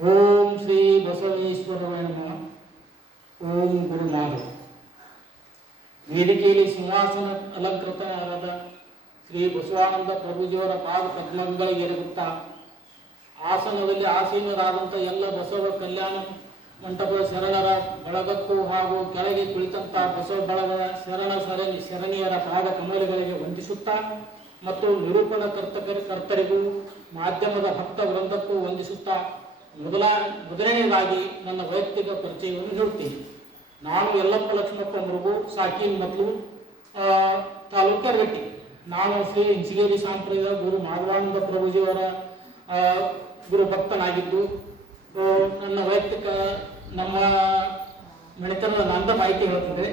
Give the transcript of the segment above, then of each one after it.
ಓಂ ಶ್ರೀ ಬಸವೇಶ್ವರಾಯ ನಮಃ. ಓಂ ಗುರುಮಾಧವ. ವೇದಿಕೆಯಲ್ಲಿ ಸಿಂಹಾಸನ ಅಲಂಕೃತರಾದ ಶ್ರೀ ಬಸವಾನಂದ ಪ್ರಭುಜಿಯವರ ಪಾದ ಪದ್ಮಗಳಿಗೆ ಎರಗುತ್ತಾ ಆಸನದಲ್ಲಿ ಆಸೀನರಾದಂಥ ಎಲ್ಲ ಬಸವ ಕಲ್ಯಾಣ ಮಂಟಪದ ಶರಣರ ಬಳಗಕ್ಕೂ ಹಾಗೂ ಕೆಳಗೆ ಕುಳಿತಂಥ ಬಸವ ಬಳಗದ ಶರಣಿಯರ ಪಾದ ಕಮಲಗಳಿಗೆ ವಂದಿಸುತ್ತಾ ಮತ್ತು ನಿರೂಪಣ ಕರ್ತರಿಗೂ ಮಾಧ್ಯಮದ ಭಕ್ತ ವೃಂದಕ್ಕೂ ವಂದಿಸುತ್ತಾ ಮೊದಲನೆಯದಾಗಿ ನನ್ನ ವೈಯಕ್ತಿಕ ಪರಿಚಯವನ್ನು ಹೇಳುತ್ತೇನೆ. ನಾನು ಯಲ್ಲಪ್ಪ ಲಕ್ಷ್ಮಪ್ಪ ಮೃಗು ಸಾಕೀನ್ ಮೊದಲು ತಾಲೂಕರಗಟ್ಟಿ. ನಾನು ಶ್ರೀ ಇಂಚಿಗೇರಿ ಸಾಂಪ್ರದಾಯ ಗುರು ಮಾಧವಾನಂದ ಪ್ರಭುಜಿಯವರ ಗುರು ಭಕ್ತನಾಗಿದ್ದು, ನನ್ನ ವೈಯಕ್ತಿಕ ನಮ್ಮ ಮನೆತನದ ನಂದ ಮಾಹಿತಿ ಹೇಳ್ತದೆ.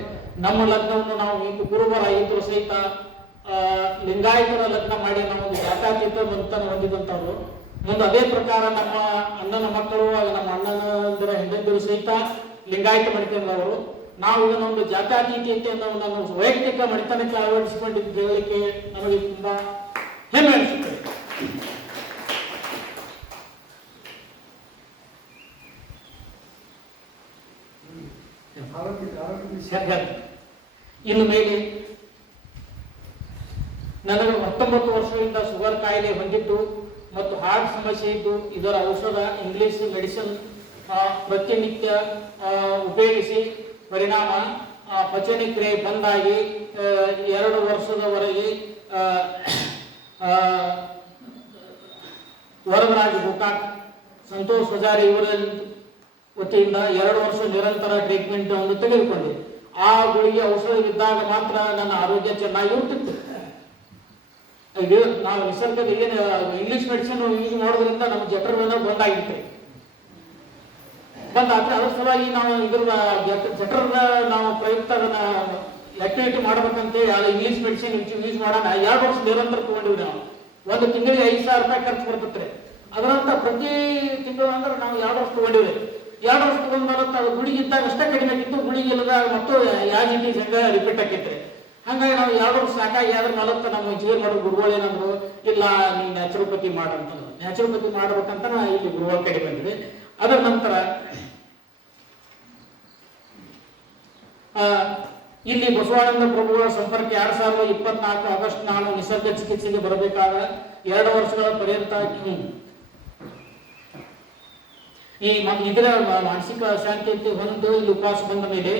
ನಮ್ಮ ಲಗ್ನವನ್ನು ನಾವು ಇಂದು ಗುರುವರಾಗಿದ್ದರೂ ಸಹಿತ ಲಿಂಗಾಯತರ ಲಗ್ನ ಮಾಡಿ ನಾವು ಒಂದು ಜಾತ್ಯಾತೀತ ಬಂತನ ಹೊಂದಿದಂಥವ್ರು. ಮುಂದೆ ಅದೇ ಪ್ರಕಾರ ನಮ್ಮ ಅಣ್ಣನ ಮಕ್ಕಳು ನಮ್ಮ ಅಣ್ಣನ ಹೆಂಡಂದಿರು ಸಹಿತ ಲಿಂಗಾಯತ ಮಣಿತನದವರು. ನಾವು ಇದನ್ನೊಂದು ಜಾತ್ಯಾತೀತತೆಯನ್ನು ನಾನು ವೈಯಕ್ತಿಕ ಮಣಿತನಕ್ಕೆ ಅಳವಡಿಸಿಕೊಂಡಿದ್ದು ಹೇಳಲಿಕ್ಕೆ ನಮಗೆ ತುಂಬ ಹೆಮ್ಮೆ ಅನಿಸುತ್ತದೆ. ಇನ್ನು ಮೇಲೆ ನನಗೆ 19 ವರ್ಷದಿಂದ ಶುಗರ್ ಕಾಯಿಲೆ ಹೊಂದಿದ್ದು ಮತ್ತು ಹಾರ್ಟ್ ಸಮಸ್ಯೆ ಇದ್ದು, ಇದರ ಔಷಧ ಇಂಗ್ಲಿಷ್ ಮೆಡಿಸಿನ್ ಪ್ರತಿನಿತ್ಯ ಉಪಯೋಗಿಸಿ ಪರಿಣಾಮ ಪಚನ ಕ್ರಿಯೆ ಬಂದಾಗಿ 2 ವರ್ಷದವರೆಗೆ ವರದರಾಜ್ ಗೋಕಾಕ್, ಸಂತೋಷ್ ಹಜಾರಿ ಇವರ ವತಿಯಿಂದ 2 ವರ್ಷ ನಿರಂತರ ಟ್ರೀಟ್ಮೆಂಟ್ ಅನ್ನು ತೆಗೆದುಕೊಂಡೆ. ಆ ಗುಳಿಗೆ ಔಷಧವಿದ್ದಾಗ ಮಾತ್ರ ನನ್ನ ಆರೋಗ್ಯ ಚೆನ್ನಾಗಿರುತ್ತಿತ್ತು. ನಾವು ನಿಸರ್ಗದ ಏನು ಇಂಗ್ಲಿಷ್ ಮೆಡಿಸಿನ್ ಯೂಸ್ ಮಾಡೋದ್ರಿಂದ ನಮ್ಮ ಜಠರ ಬಂದಾಗಿತ್ತು. ಬಂದಾದ್ರೆ ಅದ್ರ ಸಲುವಾಗಿ ನಾವು ಇದ್ರ ಜಠರದ ನಾವು ಪ್ರಯುಕ್ತ ಅದನ್ನ ಆಕ್ಟಿವಿಟಿ ಮಾಡ್ಬೇಕಂತೇಳಿ ಅದು ಇಂಗ್ಲಿಷ್ ಮೆಡಿಸಿನ್ ಯೂಸ್ ಮಾಡೋಣ 2 ವರ್ಷ ನಿರಂತರ ತಗೊಂಡಿವಿ. ನಾವು ಒಂದು ತಿಂಗಳಿಗೆ 5,000 ರೂಪಾಯಿ ಖರ್ಚು ಬರ್ತೈತ್ರಿ. ಅದರಂತ ಪ್ರತಿ ತಿಂಗಳು ಅಂದ್ರೆ ನಾವು 2 ವರ್ಷ ತಗೊಂಡಿವಿ. 2 ವರ್ಷ ತಗೊಂಡ್ಮೇಲೆ ಅದು ಗುಳಿಗೆ ಇದ್ದಾಗ ಅಷ್ಟೇ ಕಡಿಮೆ ಆಗಿತ್ತು. ಗುಳಿಗೆ ಇಲ್ಲದಾಗ ಮತ್ತು ಯಾಜಿಟಿ ಸಂಘ ರಿಪೀಟ್ ಆಗಿತ್ತು. ಹಂಗಾಗಿ ನಾವು 2 ವರ್ಷ ಸಾಕಾಗಿ ಅದ್ರ ಮಲತ್ತ ನಮ್ಮ ಜೀವನ ಮಾಡೋ ಗುರುಗಳು ಏನಂದ್ರು, ಇಲ್ಲ ನೀವು ನ್ಯಾಚುರೋಪತಿ ಮಾಡಂತ. ನ್ಯಾಚುರೋಪತಿ ಮಾಡ್ಬೇಕಂತ ಇಲ್ಲಿ ಗುರುಗಳ ಕಡೆ ಬಂದ್ವಿ. ಅದರ ನಂತರ ಇಲ್ಲಿ ಬಸವಾನಂದ ಪ್ರಭುಗಳ ಸಂಪರ್ಕ 2024 ಆಗಸ್ಟ್ ನಾನು ನಿಸರ್ಗ ಚಿಕಿತ್ಸೆಗೆ ಬರಬೇಕಾದ 2 ವರ್ಷಗಳ ಪರ್ಯಂತ ಈ ಇದರ ಮಾನಸಿಕ ಶಾಂತಿ ಹೊಂದು ಇಲ್ಲಿ ಉಪವಾಸ ಬಂದ ಮೇಲೆ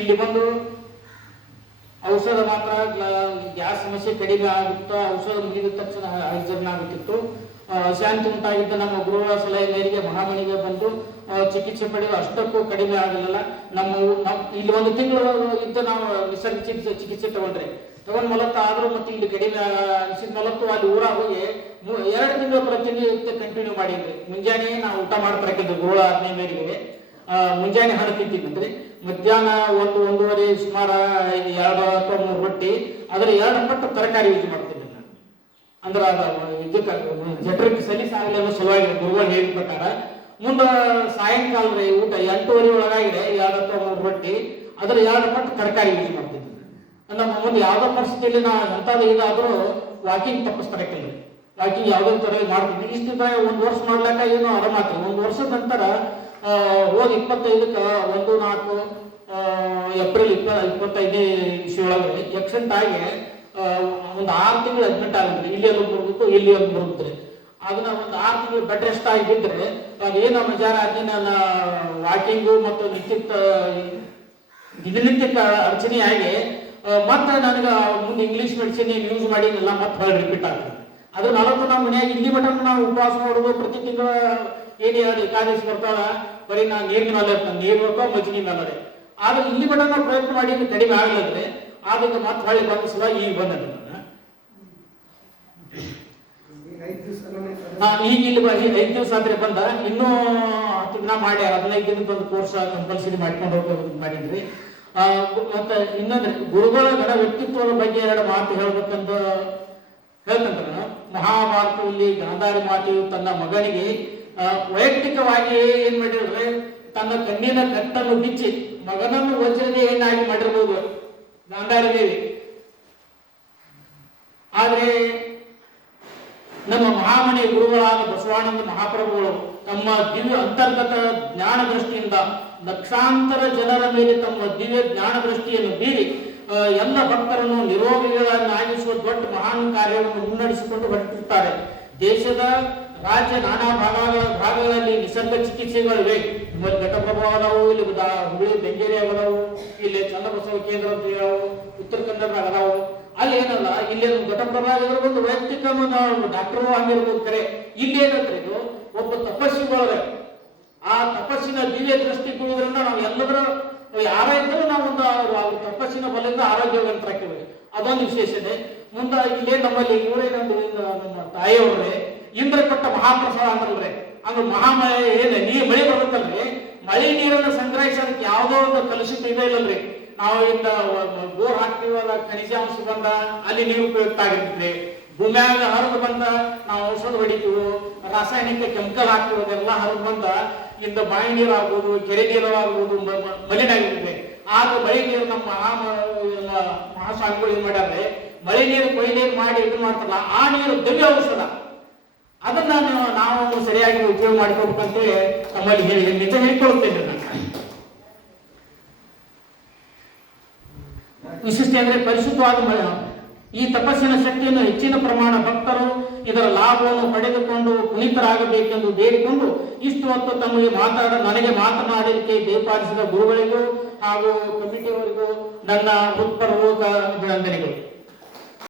ಇಲ್ಲಿ ಬಂದು ಔಷಧ ಮಾತ್ರ ಗ್ಯಾಸ್ ಸಮಸ್ಯೆ ಕಡಿಮೆ ಆಗುತ್ತಾ, ಔಷಧ ಮುಗಿದ ತಕ್ಷಣ ಹಾಜರನಾಗುತ್ತಿತ್ತು. ಶಾಂತಿ ಉಂಟಾಗಿದ್ದ ನಮ್ಮ ಗುರುಗಳ ಸಲಹೆ ಮೇರೆಗೆ ಮಹಾಮಣಿಗೆ ಬಂದು ಚಿಕಿತ್ಸೆ ಪಡೆಯುವ ಅಷ್ಟಕ್ಕೂ ಕಡಿಮೆ ಆಗಲಿಲ್ಲ. ಇಲ್ಲಿ 1 ತಿಂಗಳು ಇದ್ದ ನಾವು ನಿಸರ್ಗ ಚಿಕಿತ್ಸೆ ತಗೊಂಡ್ರೆ ಮೂಲಕ ಆದ್ರೂ ಮತ್ತೆ ಇಲ್ಲಿ ಕಡಿಮೆ ಅನಿಸಿದ ಮೂಲಕ ಅಲ್ಲಿ ಊರಾಗ ಹೋಗಿ 2 ತಿಂಗಳು ಪ್ರತಿನಿತ್ಯ ಕಂಟಿನ್ಯೂ ಮಾಡಿದ್ರಿ. ಮುಂಜಾನೆ ನಾವು ಊಟ ಮಾಡ್ತಾಕಿದ್ದು ಗುರುಗಳ ಆಜ್ಞೆ ಮೇರೆಗೆ ಮುಂಜಾನೆ ಹಣ್ಣು ತಿಂತಿದ್ರಿ. ಮಧ್ಯಾಹ್ನ 1-1:30 ಸುಮಾರು 2 ಅಥವಾ 3 ರೊಟ್ಟಿ, ಅದರ 2 ಪಟ್ಟು ತರಕಾರಿ ಯೂಸ್ ಮಾಡ್ತಿದ್ದೆ ನಾನು. ಅಂದ್ರೆ ಇದಕ್ಕೆ ಜಠರಕ್ಕೆ ಸಲೀಸಾಗಲಿ ಅನ್ನೋ ಸಲುವಾಗಿ ಗುರುಗಳು ಹೇಳಿದ ಪ್ರಕಾರ ಮುಂದೆ ಸಾಯಂಕಾಲ ಊಟ 8:30 ಒಳಗಾಗಿದೆ 2 ಅಥವಾ 3 ರೊಟ್ಟಿ, ಅದರ 2 ಪಟ್ಟು ತರಕಾರಿ ಯೂಸ್ ಮಾಡ್ತಿದ್ದೆ. ನಮ್ಮ ಮುಂದೆ ಯಾವುದೋ ಪರಿಸ್ಥಿತಿಯಲ್ಲಿ ನಾ ಎಂಥದ್ದು ಇದಾದರೂ ವಾಕಿಂಗ್ ತಪ್ಪಿಸ್ತಾರಕ್ಕಿಲ್ಲ. ವಾಕಿಂಗ್ ಯಾವುದೋ ಥರ ಮಾಡ್ತಿದ್ವಿ. ಇಷ್ಟಿದ್ದಾಗ 1 ವರ್ಷ ಮಾಡ್ಲಾಕ ಏನೋ ಆರಾಮಾಗ್ತದೆ. 1 ವರ್ಷದ ನಂತರ ಹೋಗಿ 25ಕ್ಕೆ 1/4 ಏಪ್ರಿಲ್ 25ನೇ ಇಸ್ವಿಯೊಳಗೆ ಆಕ್ಸಿಡೆಂಟ್ ಆಗಿ ಒಂದು 6 ತಿಂಗಳು ಅಡ್ಮಿಟ್ ಆಗಿದ್ರಿ. ಇಲ್ಲಿ ಅಲ್ಲಿ ಬರಬೇಕು, ಇಲ್ಲಿ ಅಲ್ಲಿ ಬರುತ್ತಾರೆ. ಅದನ್ನ ಒಂದು 6 ತಿಂಗಳು ಬೆಡ್ ರೆಸ್ಟ್ ಆಗಿದ್ದರೆ ಅದೇನು ಮಜಾರ ಆಗಿ ನನ್ನ ವಾಕಿಂಗು ಮತ್ತು ದಿನನಿತ್ಯಕ್ಕೆ ಅಡಚಣೆಯಾಗಿ ಮತ್ತೆ ನನಗೆ ಮುಂದೆ ಇಂಗ್ಲಿಷ್ ಮೆಡಿಸಿನ್ ಯೂಸ್ ಮಾಡಿನೆಲ್ಲ ಮತ್ತೆ ಹೊರಗೆ ರಿಪೀಟ್ ಆಗ್ತದೆ. ಅದು 40 ನಾವು ಮನೆಯಾಗ ಇಲ್ಲಿ ಮಟ್ಟ ನಾವು ಉಪವಾಸ ಮಾಡೋದು. ಪ್ರತಿ ತಿಂಗಳ ಏನು ಏಕಾದಶಿ ಬರ್ತಾಳ ಬರೀ ನಾ ನೀರಿನ ಮೇಲೆ ಇರ್ತಾನೆ, ನೀರು ಬೇಕೋ ಮಜ್ಜಿಗೆ ಮೇಲೆ. ಆದ್ರೆ ಇಲ್ಲಿ ಮಟ್ಟ ನಾವು ಪ್ರಯತ್ನ ಮಾಡಿ ಕಡಿಮೆ ಆಗಲಿದ್ರೆ ಆದಾಗ ಮತ್ತೆ ಹೊಳೆ ಬಂದ ಸಲ ಈಗ ಬಂದ ಈಗ ಇಲ್ಲಿ 5 ದಿವಸ ಆದ್ರೆ ಬಂದ. ಇನ್ನೂ 10 ದಿನ ಮಾಡಿ 15 ದಿನದ ಒಂದು ಕೋರ್ಸ್ ಕಂಪಲ್ಸರಿ ಮಾಡ್ಕೊಂಡು ಹೋಗ್ಬೇಕು ಮಾಡಿದ್ರಿ. ಮತ್ತೆ ಇನ್ನೊಂದ್ರೆ ಗುರುಗಳ ಗಣ ವ್ಯಕ್ತಿತ್ವದ ಬಗ್ಗೆ ಎರಡು ಮಾತು ಹೇಳ್ಬೇಕಂತ ಹೇಳ್ತಂದ್ರೆ, ಮಹಾಭಾರತದಲ್ಲಿ ಗಾಂಧಾರಿ ಮಾತೆಯು ತನ್ನ ಮಗನಿಗೆ ವೈಯಕ್ತಿಕವಾಗಿ ಏನ್ ಮಾಡಿದ್ರೆ, ತನ್ನ ಕಣ್ಣಿನ ಕಟ್ಟನ್ನು ಬಿಚ್ಚಿ ಮಗನನ್ನು ವಜ್ರದೇ ಏನಾಗಿ ಮಾಡಿರ್ಬೋದು ಗಾಂಧಾರಿ ದೇವಿ. ಆದ್ರೆ ನಮ್ಮ ಮಹಾಮಣಿ ಗುರುಗಳಾದ ಬಸವಾನಂದ ಮಹಾಪ್ರಭುಗಳು ತಮ್ಮ ದಿವ್ಯ ಅಂತರ್ಗತ ಜ್ಞಾನ ದೃಷ್ಟಿಯಿಂದ ಲಕ್ಷಾಂತರ ಜನರ ಮೇಲೆ ತಮ್ಮ ದಿವ್ಯ ಜ್ಞಾನ ದೃಷ್ಟಿಯನ್ನು ಬೀರಿ ಎಲ್ಲ ಭಕ್ತರನ್ನು ನಿರೋಗಿಗಳನ್ನಾಗಿಸುವ ದೊಡ್ಡ ಮಹಾನ್ ಕಾರ್ಯವನ್ನು ಮುನ್ನಡೆಸಿಕೊಂಡು ಹೊರಟಿರುತ್ತಾರೆ. ದೇಶದ ರಾಜ್ಯ ನಾನಾ ಭಾಗಗಳಲ್ಲಿ ನಿಸರ್ಗ ಚಿಕಿತ್ಸೆಗಳಿವೆ. ಇಲ್ಲಿ ಘಟಪ್ರಭಾ ಅದಾವು, ಇಲ್ಲಿ ಹುಬ್ಬಳ್ಳಿ ಬೆಂಗೇರಿ ಆಗದಾವು, ಇಲ್ಲಿ ಚನ್ನಬಸವ ಕೇಂದ್ರ ಉತ್ತರ ಕನ್ನಡ ಆಗದಾವು. ಅಲ್ಲಿ ಏನಲ್ಲ, ಇಲ್ಲಿ ಘಟಪ್ರಭಾ ಒಂದು ವೈಯಕ್ತಿಕ ಡಾಕ್ಟರ್ ಆಗಿರ್ಬೋದು. ಕರೆ ಇಲ್ಲಿ ಏನಂದ್ರೆ ಇದು ಒಬ್ಬ ತಪಸ್ವಿಗಳೇ, ಆ ತಪಸ್ಸಿನ ದಿವ್ಯ ದೃಷ್ಟಿ ಕೊಡುವುದರಿಂದ ನಾವು ಎಲ್ಲದರ ಯಾರೇ ಇದ್ರೂ ನಾವು ಒಂದು ತಪಸ್ಸಿನ ಬಲದಿಂದ ಆರೋಗ್ಯವಂತರಾಗ್ತೇವೆ. ಅದೊಂದು ವಿಶೇಷತೆ. ಮುಂದೆ ಇಲ್ಲೇ ನಮ್ಮಲ್ಲಿ ಇವರೇ ನಮ್ಮ ತಾಯಿಯವ್ರೆ ಇಂದ್ರ ಕೊಟ್ಟ ಮಹಾಪ್ರಸಾದ ಅಂದ್ರಲ್ರಿ, ಅಂದ್ರೆ ಮಹಾಮಳೆ ಏನ್ ಮಳೆ ಬರುತ್ತಲ್ರಿ, ಮಳೆ ನೀರನ್ನು ಸಂಗ್ರಹಿಸೋದಕ್ಕೆ ಯಾವುದೋ ಒಂದು ಕಲುಷಿತ ಇದೆ ಇಲ್ಲಲ್ರಿ. ನಾವು ಇಂದ ಬೋರ್ ಹಾಕ್ತೀವಲ್ಲ, ಖನಿಜಾಂಶ ಬಂದ ಅಲ್ಲಿ ನೀರು ಉಪಯುಕ್ತ ಆಗಿರ್ತದೆ. ಭೂಮ್ಯಾಗ ಹರಿದು ಬಂದ ನಾವು ಔಷಧ ಹೊಡಿತೀವಿ, ರಾಸಾಯನಿಕ ಕೆಮಿಕಲ್ ಹಾಕ್ತೀವಿ, ಅದೆಲ್ಲ ಹರಿದು ಬಂದ ಇಂದ ಬಾಯಿ ನೀರು ಆಗ್ಬೋದು, ಕೆರೆ ನೀರು ಆಗ್ಬೋದು, ಮಲಿನಾಗಿರ್ತದೆ. ಆಗ ಮಳೆ ನೀರು ನಮ್ಮ ಮಹಾಸ್ವಾಮಿಗಳು ಏನ್ ಮಾಡ್ಯಾರೆ, ಮಳೆ ನೀರು ಕೊಯ್ ನೀರು ಮಾಡಿ ಇದು ಮಾಡ್ತಾರಲ್ಲ, ಆ ನೀರು ದಿವ್ಯ ಔಷಧ. ಅದನ್ನ ನಾವು ಸರಿಯಾಗಿ ಉಪಯೋಗ ಮಾಡ್ಕೋಬೇಕಂತೇಳಿ ನಮ್ಮಲ್ಲಿ ನಿಜ ಹೇಳ್ಕೊಳ್ತೇನೆ. ನಾನು ವಿಶಿಷ್ಟ ಅಂದ್ರೆ ಪರಿಶುದ್ಧವಾದ ಮಳೆ. ಈ ತಪಸ್ಸಿನ ಶಕ್ತಿಯನ್ನು ಹೆಚ್ಚಿನ ಪ್ರಮಾಣ ಭಕ್ತರು ಇದರ ಲಾಭವನ್ನು ಪಡೆದುಕೊಂಡು ಪುನೀತರಾಗಬೇಕೆಂದು ಬೇಡಿಕೊಂಡು ಇಷ್ಟು ಹೊತ್ತು ನನಗೆ ಮಾತನಾಡಲಿಕ್ಕೆ ಬೇರ್ಪಡಿಸಿದ ಗುರುಗಳಿಗೂ ಹಾಗೂ ಕಮಿಟಿಯವರಿಗೂ ನನ್ನ ಹೃತ್ಪೂರ್ವಕ